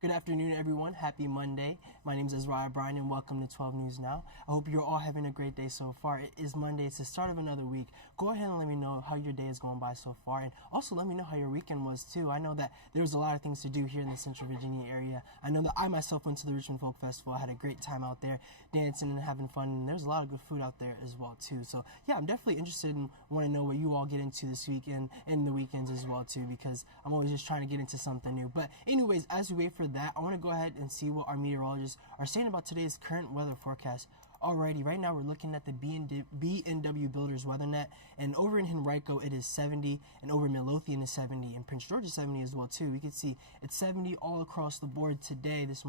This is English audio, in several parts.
Good afternoon, everyone. Happy Monday. My name is Ezra Bryan, and welcome to 12 News Now. I hope you're all having a great day so far. It is Monday. It's the start of another week. Go ahead and let me know how your day is going by so far, and also let me know how your weekend was, too. I know that there was a lot of things to do here in the Central Virginia area. I know that I myself went to the Richmond Folk Festival. I had a great time out there dancing and having fun, and there's a lot of good food out there as well, too. So, yeah, I'm definitely interested and want to know what you all get into this weekend and the weekends as well, too, because I'm always just trying to get into something new. But anyways, as we wait for that, I want to go ahead and see what our meteorologists are saying about today's current weather forecast. Alrighty, right now we're looking at the BNW Builders WeatherNet, and over in Henrico it is 70, and over in Midlothian is 70, and Prince George is 70 as well too. We can see it's 70 all across the board today, this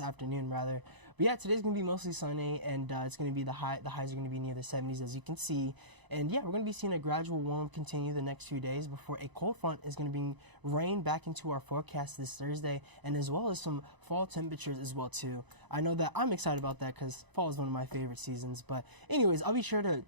afternoon rather. But yeah, today's gonna be mostly sunny, and it's gonna be the highs are gonna be near the 70s as you can see. And yeah, we're gonna be seeing a gradual warm continue the next few days before a cold front is gonna bring rain back into our forecast this Thursday, and as well as some fall temperatures as well too. I know that I'm excited about that because fall is one of my favorite seasons. But anyways, I'll be sure to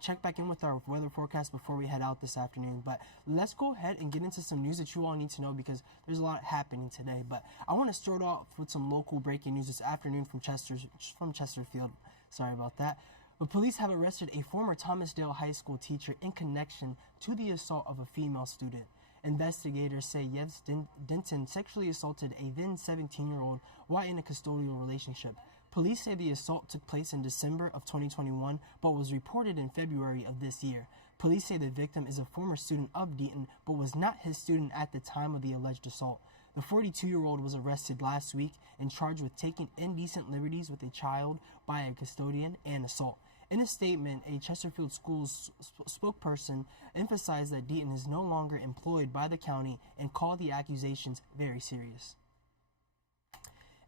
check back in with our weather forecast before we head out this afternoon. But let's go ahead and get into some news that you all need to know because there's a lot happening today. But I want to start off with some local breaking news this afternoon from Chesterfield. Sorry about that. But police have arrested a former Thomasdale High School teacher in connection to the assault of a female student. Investigators say Yves Denton sexually assaulted a then 17-year-old while in a custodial relationship. Police say the assault took place in December of 2021, but was reported in February of this year. Police say the victim is a former student of Deaton, but was not his student at the time of the alleged assault. The 42-year-old was arrested last week and charged with taking indecent liberties with a child by a custodian and assault. In a statement, a Chesterfield Schools spokesperson emphasized that Deaton is no longer employed by the county and called the accusations very serious.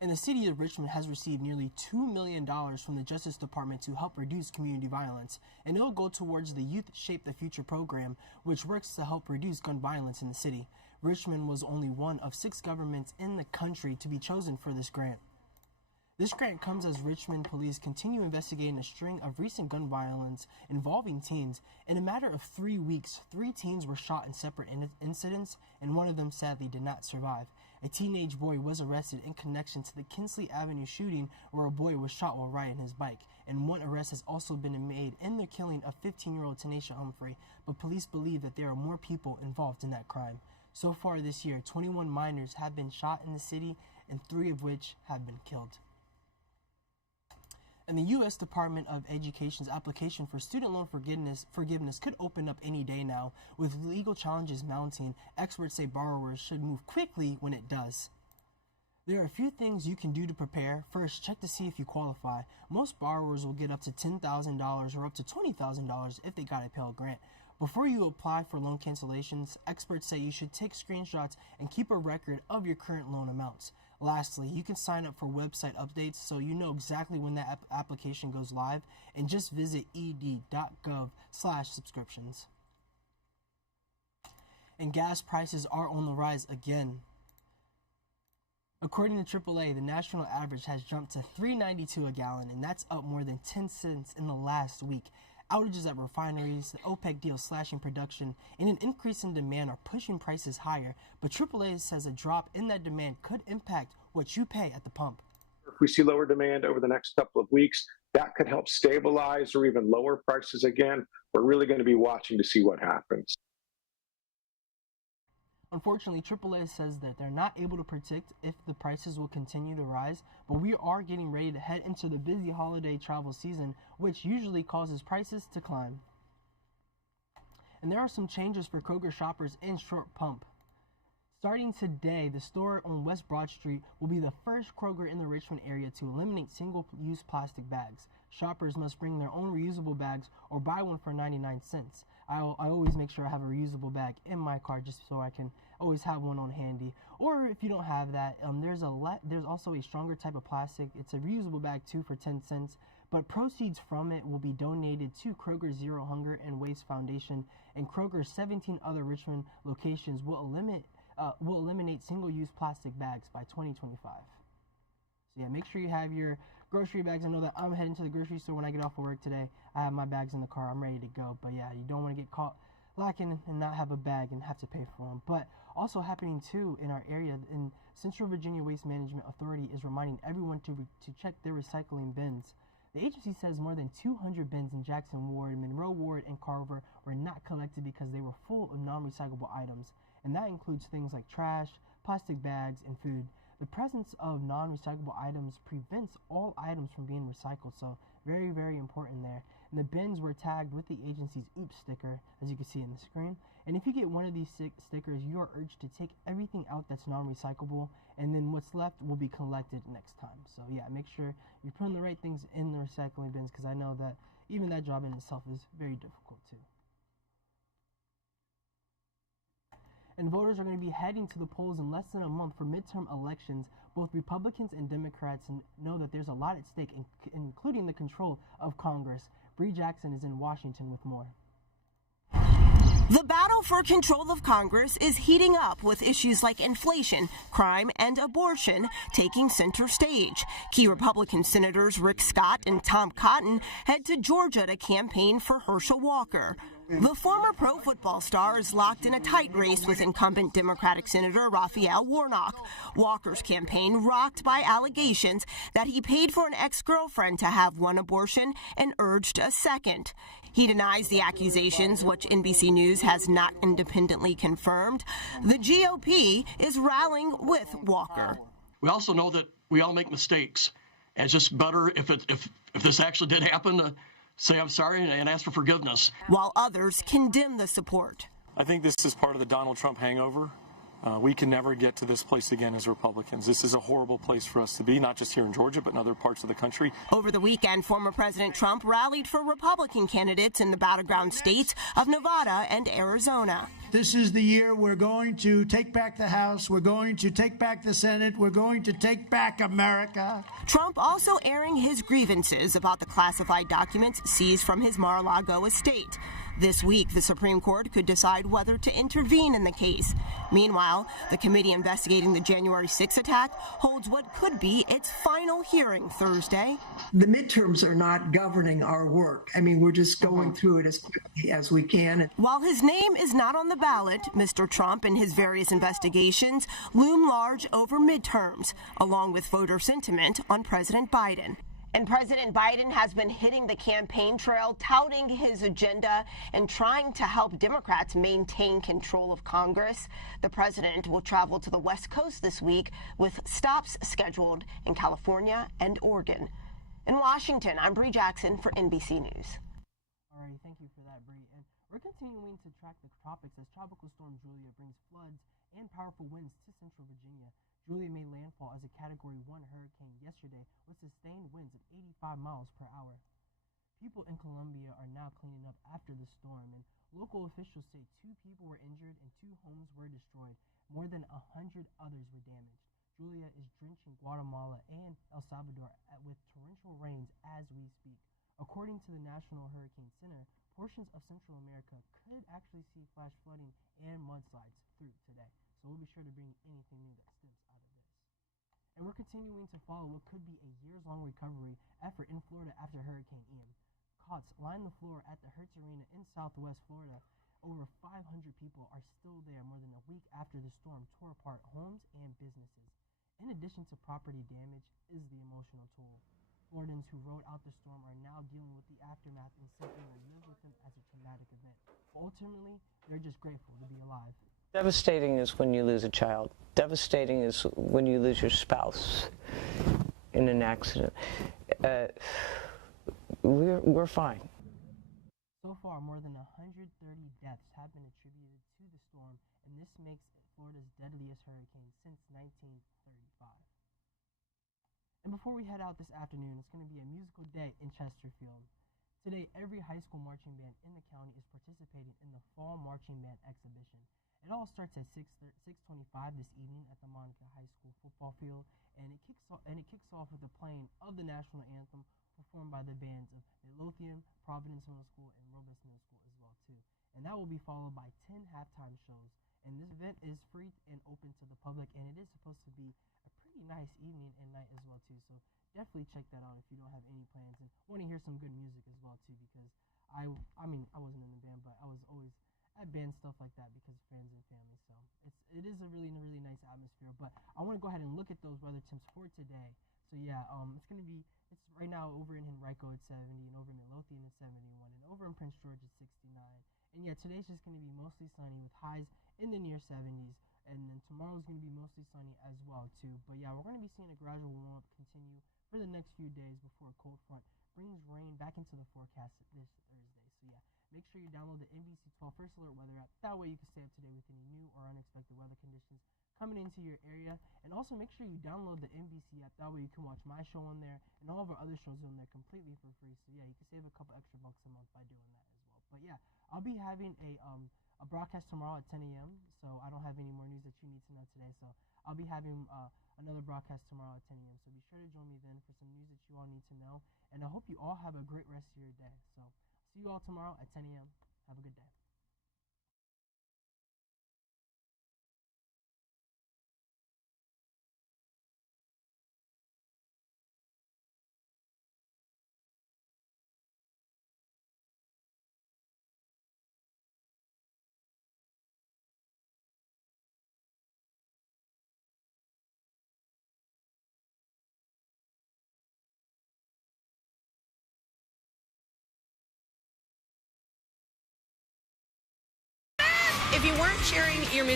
And the city of Richmond has received nearly $2 million from the Justice Department to help reduce community violence, and it will go towards the Youth Shape the Future program, which works to help reduce gun violence in the city. Richmond was only one of 6 governments in the country to be chosen for this grant. This grant comes as Richmond police continue investigating a string of recent gun violence involving teens. In a matter of 3 weeks, 3 teens were shot in separate incidents, and one of them sadly did not survive. A teenage boy was arrested in connection to the Kinsley Avenue shooting, where a boy was shot while riding his bike, and one arrest has also been made in the killing of 15-year-old Tanisha Humphrey, but police believe that there are more people involved in that crime. So far this year, 21 minors have been shot in the city, and 3 of which have been killed. And the U.S. Department of Education's application for student loan forgiveness could open up any day now. With legal challenges mounting, experts say borrowers should move quickly when it does. There are a few things you can do to prepare. First, check to see if you qualify. Most borrowers will get up to $10,000 or up to $20,000 if they got a Pell Grant. Before you apply for loan cancellations, experts say you should take screenshots and keep a record of your current loan amounts. Lastly, you can sign up for website updates so you know exactly when that application goes live, and just visit ed.gov/subscriptions. And gas prices are on the rise again. According to AAA, the national average has jumped to $3.92 a gallon, and that's up more than 10 cents in the last week. Outages at refineries, the OPEC deal slashing production, and an increase in demand are pushing prices higher, but AAA says a drop in that demand could impact what you pay at the pump. If we see lower demand over the next couple of weeks, that could help stabilize or even lower prices again. We're really going to be watching to see what happens. Unfortunately, AAA says that they're not able to predict if the prices will continue to rise, but we are getting ready to head into the busy holiday travel season, which usually causes prices to climb. And there are some changes for Kroger shoppers in Short Pump. Starting today, the store on West Broad Street will be the first Kroger in the Richmond area to eliminate single-use plastic bags. Shoppers must bring their own reusable bags or buy one for 99 cents. I always make sure I have a reusable bag in my car just so I can always have one on handy. Or if you don't have that, there's also a stronger type of plastic. It's a reusable bag too for 10 cents. But proceeds from it will be donated to Kroger's Zero Hunger and Waste Foundation, and Kroger's 17 other Richmond locations will eliminate single-use plastic bags by 2025. So yeah, make sure you have your grocery bags. I know that I'm heading to the grocery store when I get off of work today. I have my bags in the car. I'm ready to go. But yeah, you don't want to get caught lacking and not have a bag and have to pay for them. But also happening too in our area, in Central Virginia Waste Management Authority is reminding everyone to check their recycling bins. The agency says more than 200 bins in Jackson Ward, Monroe Ward, and Carver were not collected because they were full of non-recyclable items, and that includes things like trash, plastic bags, and food. The presence of non-recyclable items prevents all items from being recycled, so very, very important there. And the bins were tagged with the agency's OOPS sticker, as you can see in the screen. And if you get one of these stickers, you are urged to take everything out that's non-recyclable, and then what's left will be collected next time. So yeah, make sure you're putting the right things in the recycling bins, because I know that even that job in itself is very difficult too. And voters are going to be heading to the polls in less than a month for midterm elections. Both Republicans and Democrats know that there's a lot at stake, including the control of Congress. Bree Jackson is in Washington with more. The battle for control of Congress is heating up, with issues like inflation, crime, and abortion taking center stage. Key Republican Senators Rick Scott and Tom Cotton head to Georgia to campaign for Herschel Walker. The former pro football star is locked in a tight race with incumbent Democratic Senator Raphael Warnock. Walker's campaign rocked by allegations that he paid for an ex-girlfriend to have one abortion and urged a second. He denies the accusations, which NBC News has not independently confirmed. The GOP is rallying with Walker. We also know that we all make mistakes, and it's just better if this actually did happen to say I'm sorry and ask for forgiveness. While others condemn the support. I think this is part of the Donald Trump hangover. We can never get to this place again as Republicans. This is a horrible place for us to be, not just here in Georgia, but in other parts of the country. Over the weekend, former President Trump rallied for Republican candidates in the battleground states of Nevada and Arizona. This is the year we're going to take back the House, we're going to take back the Senate, we're going to take back America. Trump also airing his grievances about the classified documents seized from his Mar-a-Lago estate. This week, the Supreme Court could decide whether to intervene in the case. Meanwhile, the committee investigating the January 6 attack holds what could be its final hearing Thursday. The midterms are not governing our work. I mean, we're just going through it as quickly as we can. While his name is not on the ballot, Mr. Trump and his various investigations loom large over midterms, along with voter sentiment on President Biden. And President Biden has been hitting the campaign trail, touting his agenda and trying to help Democrats maintain control of Congress. The president will travel to the West Coast this week with stops scheduled in California and Oregon. In Washington, I'm Bree Jackson for NBC News. All right, thank you for that, Bree. And we're continuing to track the tropics as Tropical Storm Julia brings floods and powerful winds to Central Virginia. Julia made landfall as a Category 1 hurricane yesterday with sustained winds of 85 miles per hour. People in Colombia are now cleaning up after the storm, and local officials say 2 people were injured and 2 homes were destroyed. More than 100 others were damaged. Julia is drenching Guatemala and El Salvador with torrential rains as we speak. According to the National Hurricane Center, portions of Central America could actually see flash flooding and mudslides through today. So we'll be sure to bring anything new that stems out of this. And we're continuing to follow what could be a years-long recovery effort in Florida after Hurricane Ian. Cots line the floor at the Hertz Arena in Southwest Florida. Over 500 people are still there more than a week after the storm tore apart homes and businesses. In addition to property damage is the emotional toll. Floridians who rode out the storm are now dealing with the aftermath and simply will live with them as a traumatic event. But ultimately, they're just grateful to be alive. Devastating is when you lose a child. Devastating is when you lose your spouse in an accident. We're fine. So far, more than 130 deaths have been attributed to the storm, and this makes it Florida's deadliest hurricane since 1935. And before we head out this afternoon, it's going to be a musical day in Chesterfield. Today, every high school marching band in the county is participating in the Fall Marching Band Exhibition. It all starts at 6:25 this evening at the Monica High School football field, and it kicks off with the playing of the national anthem performed by the bands of Midlothian, Providence Middle School, and Robust Middle School as well too. And that will be followed by 10 halftime shows. And this event is free and open to the public, and it is supposed to be a pretty nice evening and night as well too. So definitely check that out if you don't have any plans and want to hear some good music as well too. Because I wasn't in the band, but I was always I ban stuff like that because of friends and family. So it is a really nice atmosphere. But I want to go ahead and look at those weather temps for today. So yeah, it's right now over in Henrico it's 70, and over in Midlothian it's 71, and over in Prince George it's 69. And yeah, today's just going to be mostly sunny with highs in the near 70s, and then tomorrow's going to be mostly sunny as well too. But yeah, we're going to be seeing a gradual warm up continue for the next few days before a cold front brings rain back into the forecast this Thursday. So yeah, make sure you download the NBC 12 First Alert weather app. That way you can stay up to date with any new or unexpected weather conditions coming into your area. And also make sure you download the NBC app. That way you can watch my show on there and all of our other shows on there completely for free. So yeah, you can save a couple extra bucks a month by doing that as well. But yeah, I'll be having a broadcast tomorrow at 10 a.m. So I don't have any more news that you need to know today. So I'll be having another broadcast tomorrow at 10 a.m. So be sure to join me then for some news that you all need to know. And I hope you all have a great rest of your day. So see you all tomorrow at 10 a.m. Have a good day. If you weren't sharing your music